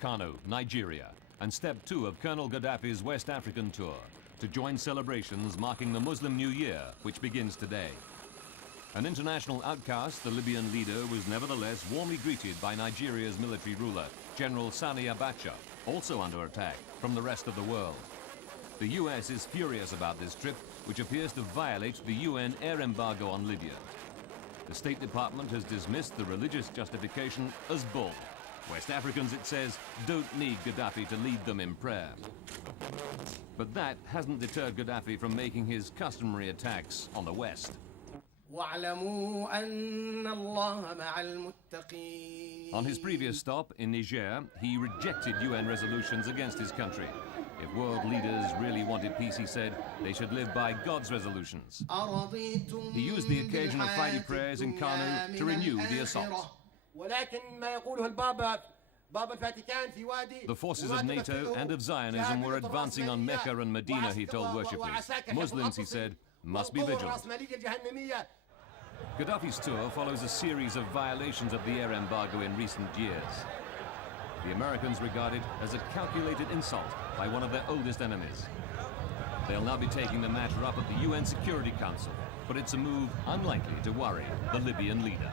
Kano, Nigeria, and step 2 of Colonel Gaddafi's West African tour, to join celebrations marking the Muslim New Year, which begins today. An international outcast, the Libyan leader was nevertheless warmly greeted by Nigeria's military ruler, General Sani Abacha, also under attack from the rest of the world. The US is furious about this trip, which appears to violate the UN air embargo on Libya. The State Department has dismissed the religious justification as bull. West Africans, it says, don't need Gaddafi to lead them in prayer. But that hasn't deterred Gaddafi from making his customary attacks on the West. On his previous stop in Niger, he rejected UN resolutions against his country. If world leaders really wanted peace, he said, they should live by God's resolutions. He used the occasion of Friday prayers in Kano to renew the assault. The forces of NATO and of Zionism were advancing on Mecca and Medina, he told worshippers. Muslims, he said, must be vigilant. Gaddafi's tour follows a series of violations of the air embargo in recent years. The Americans regard it as a calculated insult by one of their oldest enemies. They'll now be taking the matter up at the UN Security Council, but it's a move unlikely to worry the Libyan leader.